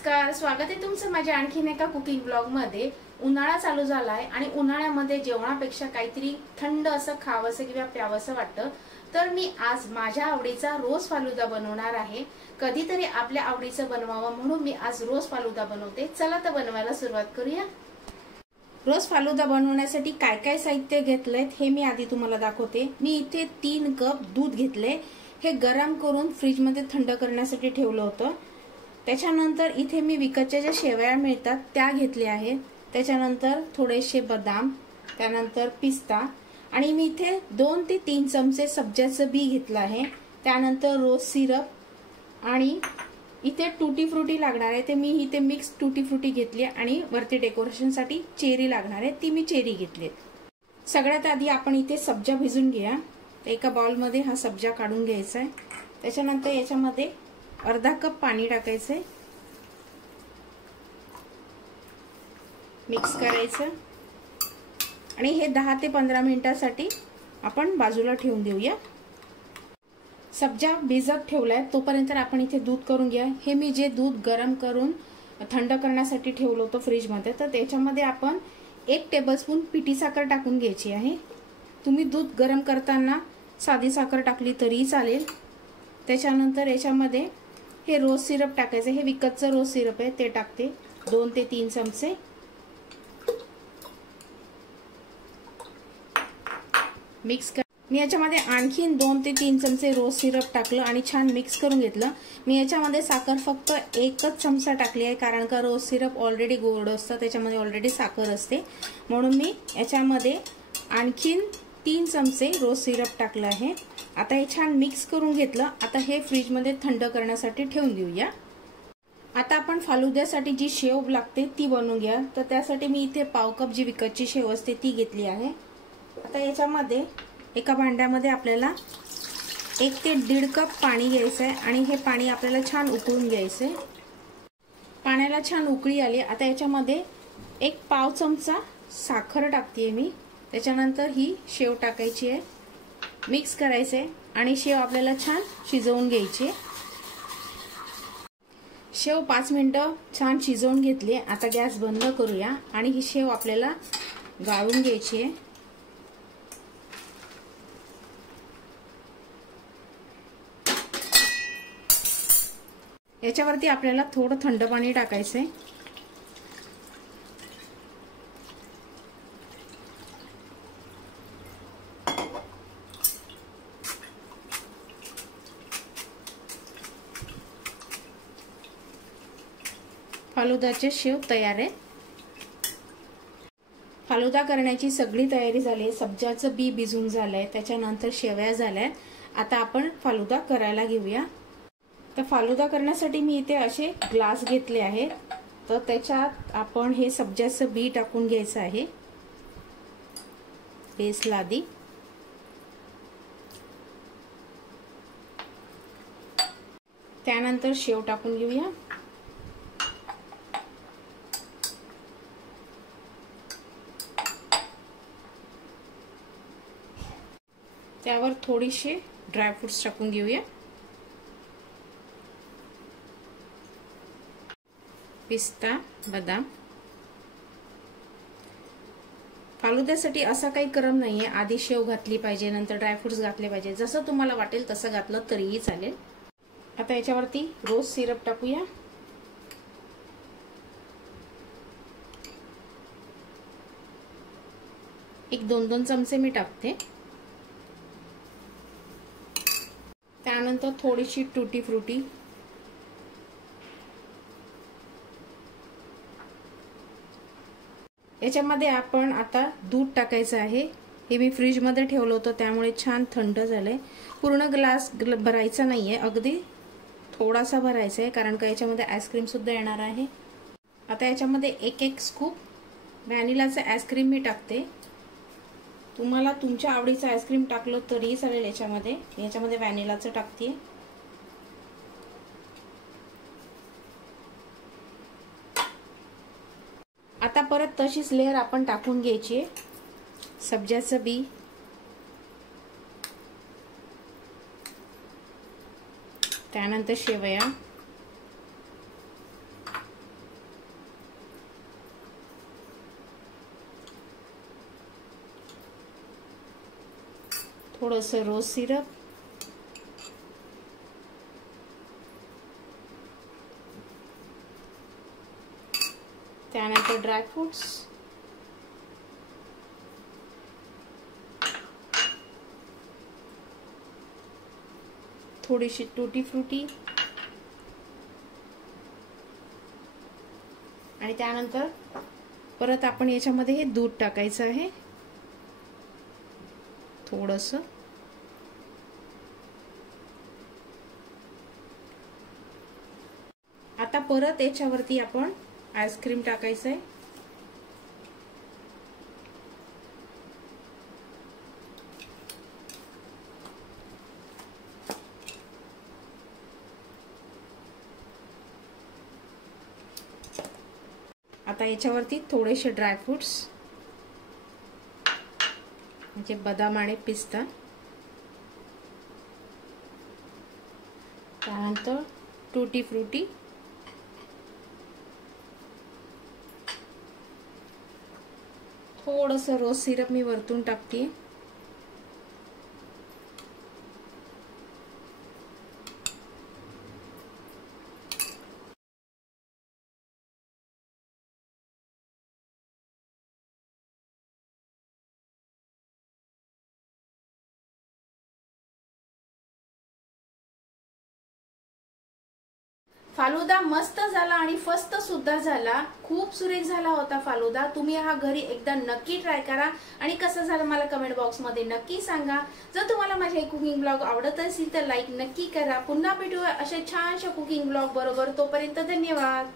नमस्कार, स्वागत आहे तुमचं माझ्या आणखीन एका कुकिंग ब्लॉग मध्ये। उन्हाळा चालू झालाय आणि उन्हाळ्यामध्ये जेवणापेक्षा काहीतरी थंड असं खावंसं किंवा प्यावंसं वाटतं। तर मी आज माझ्या आवडीचा रोज फालुदा बनवणार आहे। कधीतरी आपल्या आवडीचं बनवावं म्हणून मी आज रोज फालुदा बनवते। चला तर बनवायला सुरुवात करूया। रोज फालुदा बनवण्यासाठी काय काय साहित्य घेतलंय हे मी आधी तुम्हाला दाखवते। मी इथे 3 कप दूध घेतले। हे गरम करून फ्रीज मध्ये थंड करण्यासाठी ठेवलं होतं। त्याच्यानंतर इथे मी विकतच्या ज्या शेवया मिळतात त्या घेतल्या आहेत। त्याच्यानंतर थोडेसे बदाम, त्यानंतर पिस्ता आणि मी इथे 2 ते 3 चमचे सब्जाचं बी घेतलं आहे। त्यानंतर रोज सिरप आणि इथे टूटी फ्रुटी लागणार आहे। ते मी इथे मिक्स टूटी फ्रुटी घेतली आणि वरती डेकोरेशन साठी चेरी लागणार आहे, ती मी चेरी घेतली। सगळ्यात आधी आपण इथे सब्जा भिजून घेऊया। एका बाउल मध्ये हा सब्जा काढून घ्यायचा आहे। त्याच्यानंतर याच्यामध्ये अर्धा कप पाणी टाकायचंय, मिक्स करायचं आणि हे 10 ते 15 मिनिटांसाठी आपण बाजूला ठेवून देऊया। सब्जा भिजत ठेवलाय तोपर्यंत आपण इथे दूध करून घ्या। हे मी जे दूध गरम करून थंड करण्यासाठी ठेवलं होतं फ्रीज मध्ये, तर त्याच्यामध्ये आपण 1 टेबलस्पून पिठी साखर टाकून घ्यायची आहे। तुम्ही दूध गरम करताना साधी साखर टाकली तरी चालेल। त्याच्यानंतर याच्यामध्ये हे रोज सिरप टाकायचं। हे विकतचं रोज सिरप आहे, ते टाकते 2 ते 3 चमचे। मिक्स कर। मी याच्यामध्ये आणखीन 2 ते 3 चमचे रोज सिरप टाकलं आणि छान मिक्स करून घेतलं। मी याच्यामध्ये साखर फक्त 1च चमचा टाकली आहे, कारण का रोज सिरप ऑलरेडी गोड असतं, त्याच्यामध्ये ऑलरेडी साखर असते, म्हणून मी याच्यामध्ये आणखीन 3 चमचे रोज सिरप टाकलं आहे। आता हे छान मिक्स करून घेतलं। आता हे फ्रीज मध्ये थंड करण्यासाठी ठेवून देऊया। आता आपण फालुद्यासाठी जी शेव लागते ती बनवून घ्या। तर त्यासाठी मी इथे पाव कप जी विकतची शेव असते ती घेतली आहे। आता याच्यामध्ये एका भांड्यामध्ये आपल्याला 1 ते 1.5 कप पाणी घ्यायचं आहे आणि हे पाणी आपल्याला छान उकळून घ्यायचं आहे। पाण्याला छान उकळी आली। आता याच्यामध्ये 1 पाव चमचा साखर टाकतेय मी। त्याच्यानंतर ही शेव टाकायची आहे, मिक्स करायचे आणि शेव आपल्याला छान शिजवून घ्यायची। शेव 5 मिनिटं छान शिजवून घेतली। आता गॅस बंद करूया आणि ही शेव आपल्याला गाळून घ्यायची आहे। याच्यावरती आपल्याला थोडं थंड पाणी टाकायचंय। फालुदाचे शेव तयार आहे। फालुदा करण्याची सगळी तयारी झाली आहे। सब्जाचं बी भिजून झालंय, त्याच्यानंतर शेवया झाल्यात। आता आपण फालुदा करायला घेऊया। तर फालुदा करण्यासाठी मी इथे असे ग्लास घेतले आहेत। तर त्याच्यात आपण हे सब्जाचं बी टाकून घ्यायचं आहे बेसला आधी। त्यानंतर शेव टाकून घेऊया। त्यावर थोडीशी ड्रायफ्रुट्स टाकून घेऊया। पिस्ता, बदाम। फालुद्यासाठी असा काही क्रम नाहीये, आधी शेव घातली पाहिजे नंतर ड्रायफ्रुट्स घातले पाहिजे, जसं तुम्हाला वाटेल तसं घातलं तरीही चालेल। आता याच्यावरती रोज सिरप टाकूया। एक 2-2 चमचे मी टाकते। त्यानंतर थोडीशी टूटी फ्रुटी, याच्यामध्ये आपण आता दूध टाकायचं आहे। हे मी फ्रीज मध्ये ठेवलं होतं त्यामुळे छान थंड झालंय। पूर्ण ग्लास भरायचा नाहीये, अगदी थोडासा भरायचा आहे, कारण का याच्यामध्ये आईस्क्रीम सुद्धा येणार आहे। आता याच्यामध्ये 1 स्कूप व्हॅनिलाचं आईस्क्रीम मी टाकते। तुम्हाला तुमच्या आवडीचं आईस्क्रीम टाकलं तरी चालेल। याच्यामध्ये व्हॅनिलाचं टाकते। आता परत तशीच लेयर आपण टाकून घ्यायची। सब्जाचं बी, त्यानंतर शेवया, थोडंसं रोज सिरप, त्यानंतर ड्रायफ्रुट्स, थोडीशी टूटी फ्रुटी आणि त्यानंतर परत आपण याच्यामध्ये हे दूध टाकायचं आहे थोडंसं. आता परत याच्यावरती आपण आईस्क्रीम टाकायचं आहे. आता याच्यावरती थोडेसे ड्रायफ्रुट्स म्हणजे बदाम आणि पिस्ता, त्यानंतर टूटी फ्रुटी, थोडंसं रोज सिरप मी वरतून टाकते. फालुदा मस्त झाला आणि फस्त सुद्धा झाला. खूप सुरेख झाला होता फालुदा. तुम्ही हा घरी एकदा नक्की ट्राय करा आणि कसं झालं मला कमेंट बॉक्स मध्ये नक्की सांगा. जर तुम्हाला माझे कुकिंग ब्लॉग आवडत असेल तर लाईक नक्की करा. पुन्हा भेटूया अशा छानशा कुकिंग ब्लॉग बरोबर. तोपर्यंत धन्यवाद.